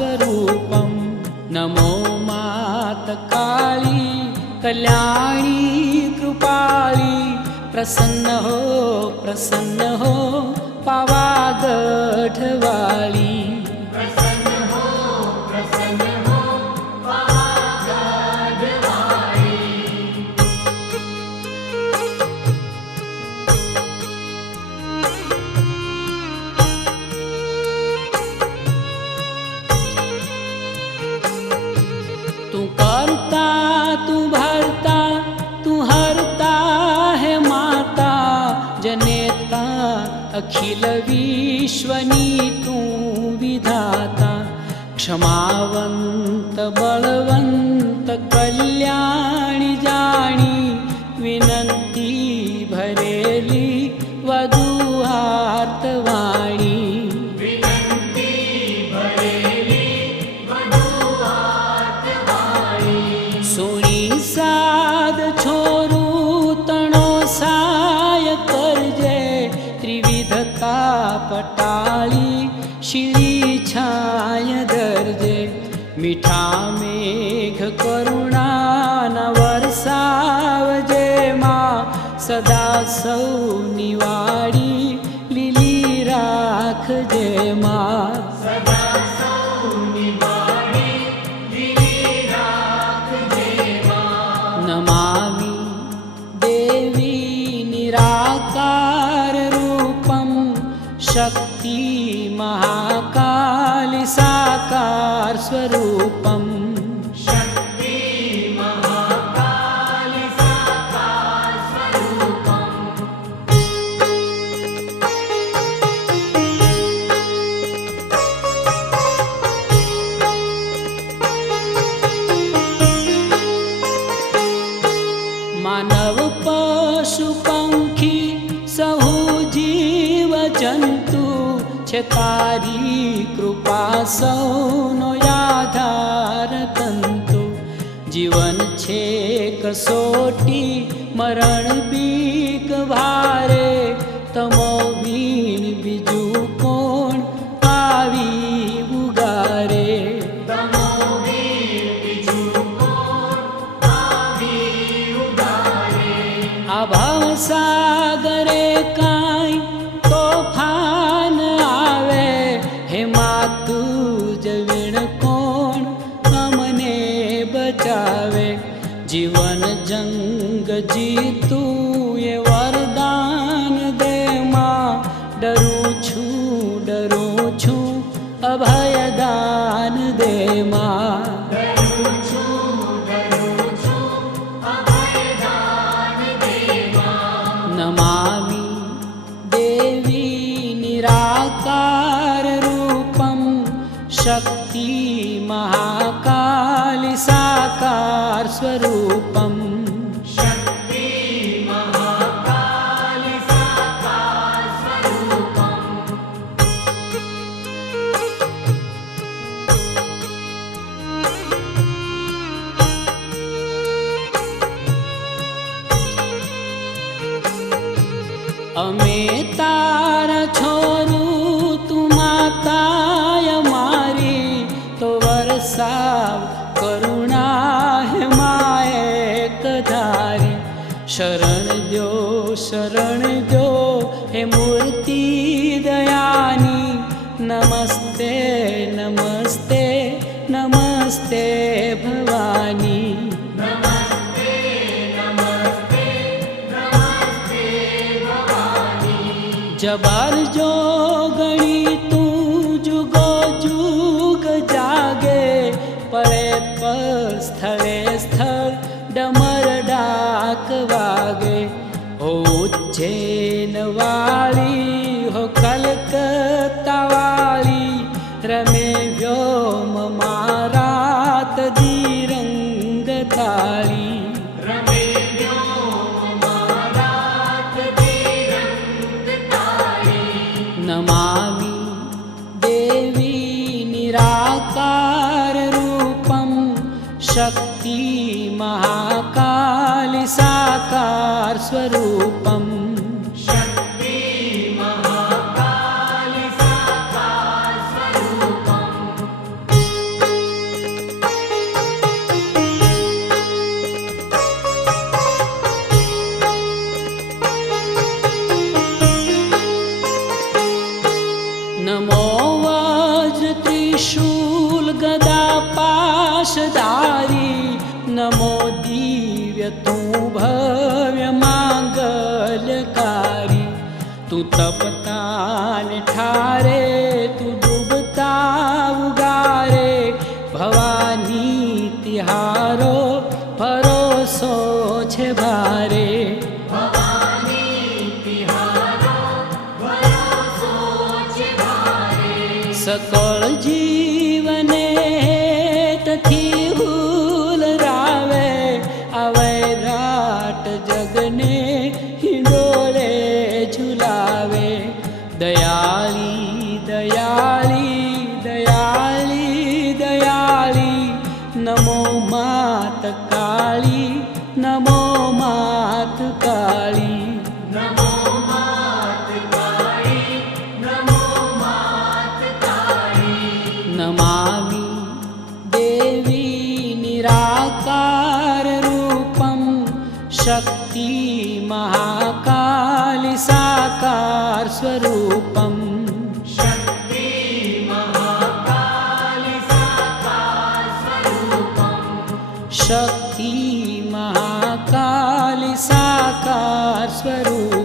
स्वरूपम्। नमो मातकाली कल्याणी कृपाली, प्रसन्न हो पावागढ़वाली। तू करता तू भरता तू हरता है माता, जनेता अखिल विश्वनी तू विधाता। क्षमावंत बलवंत कल्याणी जाणी, विनंती भरेली वधुआर्तवाणी। सोनी साद छोरू तणो साय करजे, त्रिविध का पटाली शिली छाय दर्जे। मीठा मेघ करुणा न वरसावजे माँ, सदा सौनी वाड़ी लीली राखजे माँ। नमामि देवी निराकार रूपं, शक्ति महाकाली साकार स्वरूपम्। मानव पशु पंखी सहु जीव जंतु, छे तारी कृपा सौनो आधार तंतु। जीवन छे कसोटी मरण बीक भारे, तमो वीण बीजू कोण आवी उगारे। अभाव सागरे काई तोफान आवे, हे मातु जवीण कोण हमने बचावे। जीवन जंग जीतू ये वरदान दे माँ, डरू छू अभयदान दे माँ। नमामि देवी निराकार रूपं, शक्ति महाकाली साकार स्वरूपम्। अमे तारा छोरू तू माताय मारी, तो वरसाव करुणा है माए कधारी। शरण दो हे मूर्ति दयानी, नमस्ते नमस्ते नमस्ते भवानी। जबर जो गणी तू जुगो जुग जागे, पड़े पर स्थले स्थल डमर डाक वागे। हो उज्जैन वाली हो कलकत्ता वाली, रमे व्योम मारात दीरंग ताली। नमामि देवी निराकार रूपं, शक्ति महाकाली साकार स्वरूपम्। पाशधारी नमो दिव्य तू भव्य मांगल्यकारी तू तपता ने ठारे तू डूबता उगारे भवानी तिहारो भरोસો છે ભારે सकल जीवने तथी भूल रावे आवे राट जगने हिंडोले झुलावे दयाली दयाली दयाली दयाली नमो मात काली नमो मात काली नमामि देवी निराकार रूपं शक्ति महाकाली साकार स्वरूपं शक्ति महाकाली साकार स्वरूपं